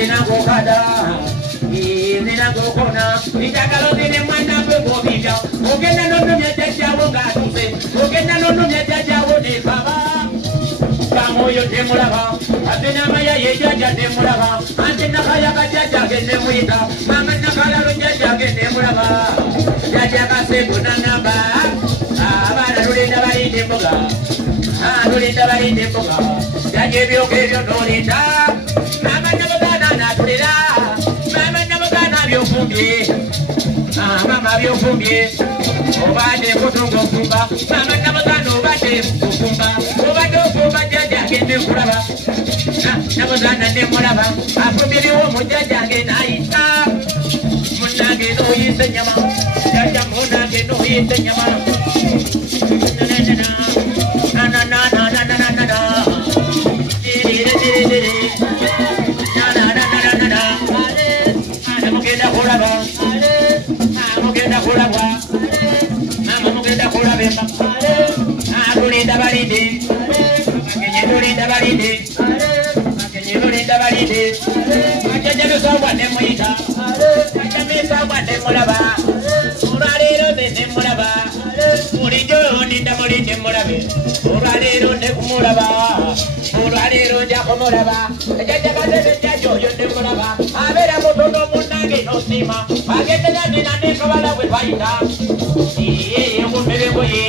zinagokada zinagokona itakalo zine mwana bwebobibya ogenda nonumya jajjawo ng'atuse ogenda nonumya jajjawo ne baba kamoyo temulaba ate namaya yejajja temulaba ante nakaya kajajja gende muyita mama nakalalo jajja gende mulaba jajja kasegunanaba abaana lulinda balinde emboga lulinda balinde emboga jajja ebyoka ebyo nolinda mama nabogana natulira mama nabogana byofumbye mama byofumbye obadde kutunga ofumba mama nabogana obadde ofumba obadde ofumba jajja gende kulaba nabogana nemulaba afumbiriwo mujajjange nayita munange noyise nyama jajja munange noyise nyama Lulinda balinde lulinda balinde lulinda balinde ajajalusabwa nemuyita ajamisabwa nemulaba olwaleero nemulaba bulijjo ondinda mulinde mulabe olwaleero nekumulaba olwaleero njakumulaba ejajjakazebejjajja oyo nemulaba abeera mutono munange nosima agendenanina nekabala bwe bayita obumeregoye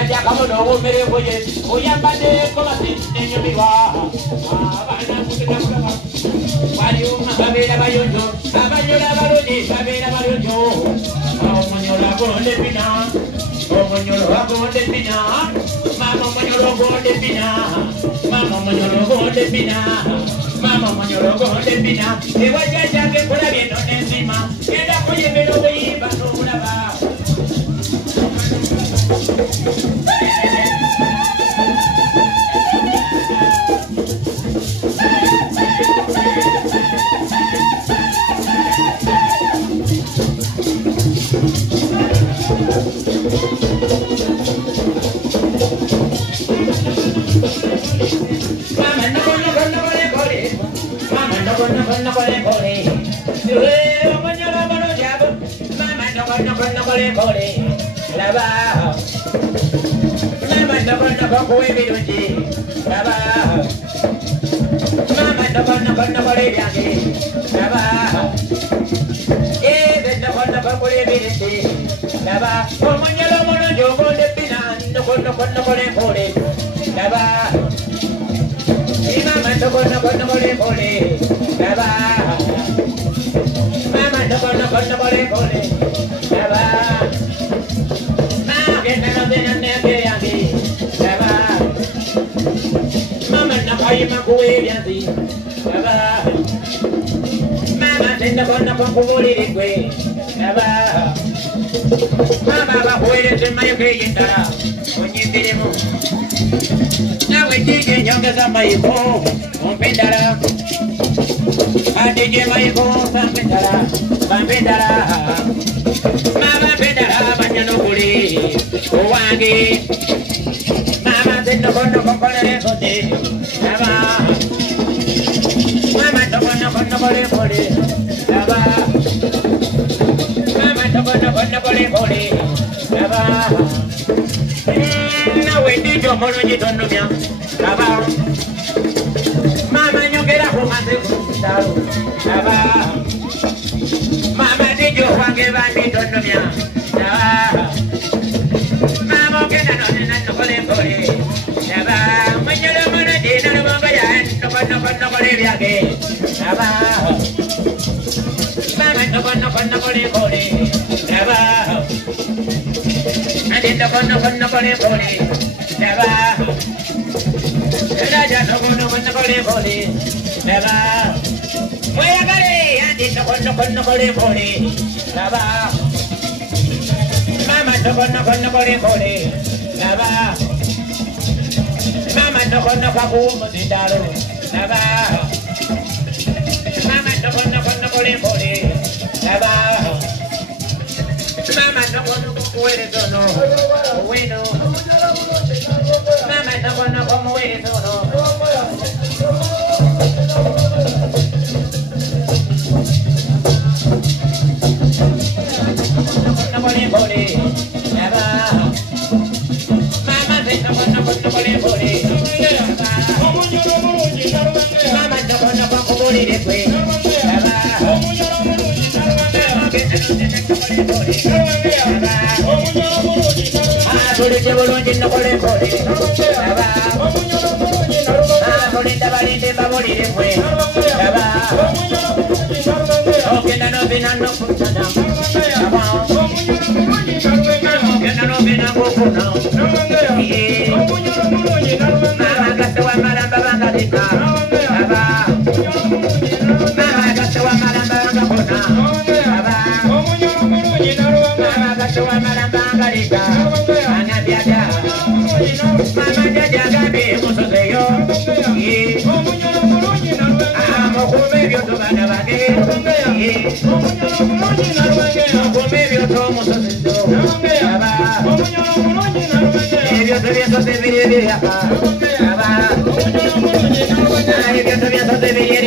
ajakamuno obumeregoye oyambadde komasi nenyumirwa abaana mutegamulaba waliuma babeera bayonjo abanyola abalonyi babeera bayonjo omonyolo agonde pina omonyolo agonde pina mama omonyolo agonde pina mama omonyolo agonde pina mama omonyolo agonde pina ewajajjange kulabye eno nenzima genda kuyimira obuyimba n'obulaba Mama bakuweereza mayiko ey'endala onyimbiremu nawe jige nyongeza mayiko ompe endala ate gye mayiko sampe endala bampe endala mama mpe endala banya n'okuli owange mama nze nnokonoko nkolerekode aba mama nnokonoko nnokolekole aba Nobody, now we did your money, you don't know me. Mama, you get up from my Mama, did you forgive me? Don't know me. Mama, get another nobody. When you're the money, did not remember yet. Nobody again. Nobody. Never. I did nobody. Never. I just nobody. Never. Where I did nobody. Never. Mama nobody. Never. Mama nobody. Never. Mama nobody. Never. Mama no puede no bueno. Mama no puede no.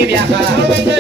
Viaja.